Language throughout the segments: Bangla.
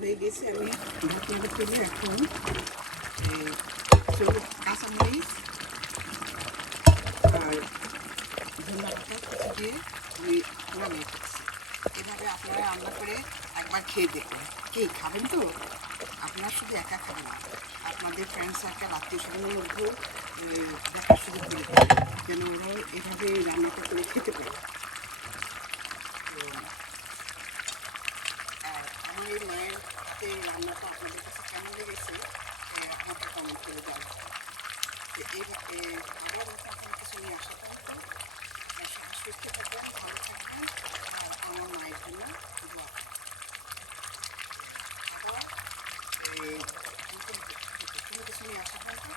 হয়ে গেছে। আমি ঢাকনাটা তুলে এখন কাঁচামরিচ আর ধনিয়া পাতা কুচি দিয়ে আমি নামিয়ে ফেলছি। এভাবে আপনারা রান্না করে একবার খেয়ে দেখুন। কে খাবেন তো? আপনারা শুধু একা খাবেন না, আপনাদের ফ্রেন্ড সার্কেল আত্মীয় স্বজনের মধ্যেও দেখার সুযোগ করে দেবেন, যেন ওরাও এভাবে রান্নাটা করে খেতে পারে। আর আমার এই মায়ের হাতে রান্নাটা আপনাদের কাছে কেমন লেগেছে আমাকে কমেন্ট করে জানাবেন। আবার আপনার কিছু নিয়ে আসা থাকবে। সুস্থ থাকবেন, ভালো থাকবেন, আর আমার মায়ের জন্য দোয়া করবেন। আবার কোনো কিছু নিয়ে আসা থাকবে,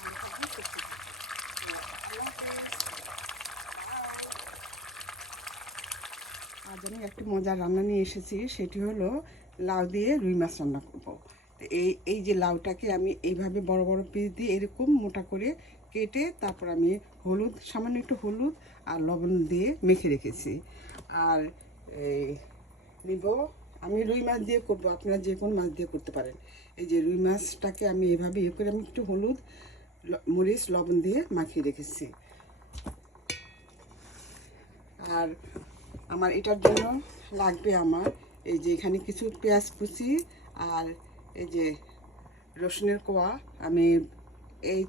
ভালো থাকবেন, সুস্থ থাকবেন। আল্লাহ হাফেজ। আজ আমি একটি মজার রান্না নিয়ে এসেছি, সেটি হলো লাউ দিয়ে রুই মাছ রান্না করবো। এই যে লাউটাকে আমি এইভাবে বড় বড় পিস দিয়ে এরকম মোটা করে কেটে তারপর আমি হলুদ, সামান্য একটু হলুদ আর লবণ দিয়ে মেখে রেখেছি। আর নিব আমি রুই মাছ দিয়ে করবো, আপনারা যে কোনো মাছ দিয়ে করতে পারেন। এই যে রুই মাছটাকে আমি এভাবে করে আমি একটু হলুদ, মরিচ, লবণ দিয়ে মাখিয়ে রেখেছি। আর আমার এটার জন্য লাগবে আমার এই যে এখানে কিছু পেঁয়াজ কুচি আর এই যে রসুনের কোয়া, আমি এই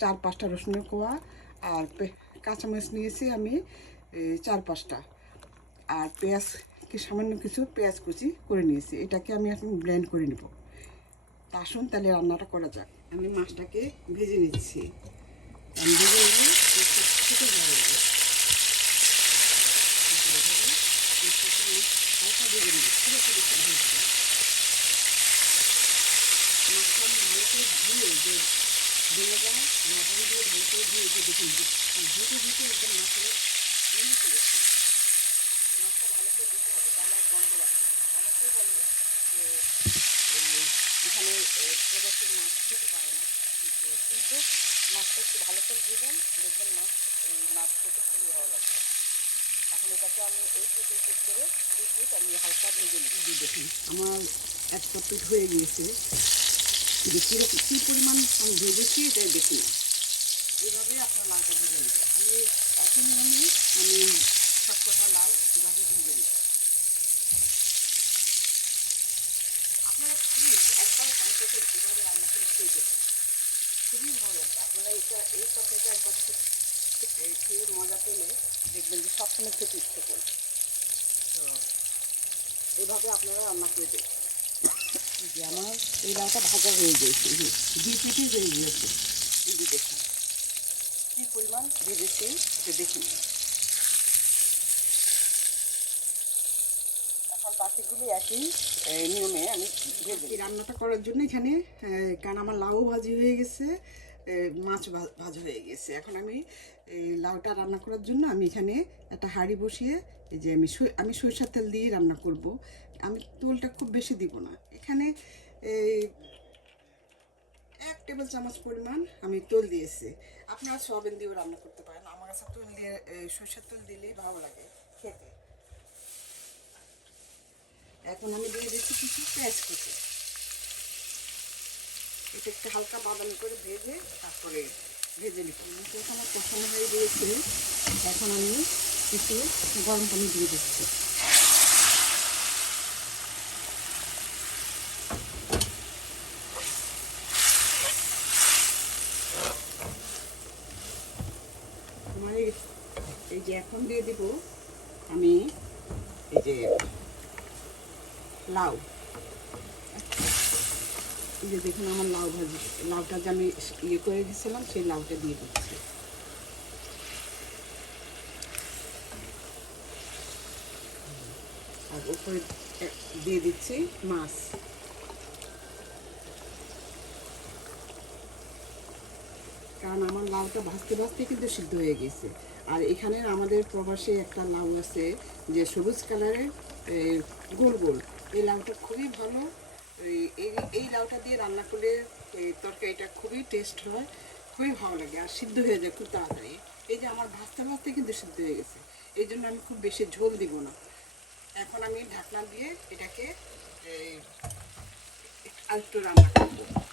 4-5টা রসুনের কোয়া আর কাঁচামরিচ নিয়েছি আমি 4-5টা, আর পেঁয়াজ সামান্য কিছু পেঁয়াজ কুচি করে নিয়েছি। এটাকে আমি এখন ব্লেন্ড করে নেব। আসুন তাহলে রান্নাটা করা যাক। আমি মাছটাকে ভেজে নিচ্ছি। আমি ভেজে নিলে ছোটো ভালো লাগে। হালকা ভেজে নেব, খুব একটা বেশি ভালো লাগে। মাছটা আমি ভালো করে ধুয়ে যে ভিনেগার লবণ দিয়ে ভালো করে ধুয়ে যে দেখুন ধুতে ধুতে একদম মাছের জমে চলেছি। মাছটা ভালো করে দিতে হবে, তাহলে আর গন্ধ লাগবে। অনেকেই বলে যে এখানে প্রবাসীর মাছ খেতে পারে না, কিন্তু মাছটা একটু ভালো করে দিবেন, দেখবেন মাছ খেতে খুবই ভালো লাগবে। এখন এটাকে আমি এই পিট করে 2 পিট আমি হালকা ভেজে নিচ্ছি। দেখুন আমার একটা পিট হয়ে গিয়েছে। যে কী পরিমাণ আমি ভেজেছি এটাই দেখি না। এভাবে আপনার লাউটা ভেজে নেবেন। এখন আমি সবকটা লাউ এভাবে ভেজে নেব। আপনারা প্লিজ একবার অন্তত এভাবে রান্না করে খেয়ে দেখুন, খুবই ভালো লাগবে। আপনারা এই তরকারিটা একবার খেয়ে মজা পেলে দেখবেন যে সবসময় খেতে ইচ্ছে করবে। তো এভাবে আপনারা রান্না করে দেখুন। যে আমার এই লাউটা ভাজা হয়ে গিয়েছে, 2 পিঠই হয়ে গিয়েছে। এই যে দেখুন কী পরিমাণ ভেজেছি, এটা দেখুন। এখন বাকিগুলি একই নিয়মে আমি ভেজে রান্নাটা করার জন্য এখানে, কারণ আমার লাউ ভাজি হয়ে গেছে, মাছ ভাজা হয়ে গেছে। এখন আমি এই লাউটা রান্না করার জন্য আমি এখানে একটা হাঁড়ি বসিয়ে এই যে আমি সরিষার তেল দিয়ে রান্না করব। আমি তেলটা খুব বেশি দিব না, এখানে 1 টেবিল চামচ পরিমাণ আমি তেল দিয়েছি। আপনারা সয়াবিন দিয়েও রান্না করতে পারেন, আমার কাছে তেল দিয়ে সরিষার তেল দিলেই ভালো লাগে খেতে। এখন আমি দিয়ে দিচ্ছি কিছু পেঁয়াজ কুচি। এটা একটু হালকা বাদামি করে ভেজে তারপরে ভেজে নিতে আমার কষানো হয়ে গিয়েছে। এখন আমি কিছু গরম পানি দিয়ে দিচ্ছি। আমার এই যে এখন দিয়ে দিব আমি এই যে লাউ। এই যে দেখুন আমার লাউটা যে আমি করে দিয়েছিলাম সেই লাউটা দিয়ে দিচ্ছি। আর উপরে দিয়ে দিচ্ছি মাছ। কারণ আমার লাউটা ভাজতে ভাজতে কিন্তু সিদ্ধ হয়ে গেছে। আর এখানে আমাদের প্রবাসে একটা লাউ আছে যে সবুজ কালারের গোল গোল, এই লাউটা খুবই ভালো। এই লাউটা দিয়ে রান্না করলে তরকারিটা খুবই টেস্ট হয়, খুবই ভালো লাগে আর সিদ্ধ হয়ে যায় খুব তাড়াতাড়ি। এই যে আমার ভাজতে ভাজতে কিন্তু সিদ্ধ হয়ে গেছে, এই জন্য আমি খুব বেশি ঝোল দিব না। এখন আমি ঢাকনা দিয়ে এটাকে আর একটু রান্না করবো।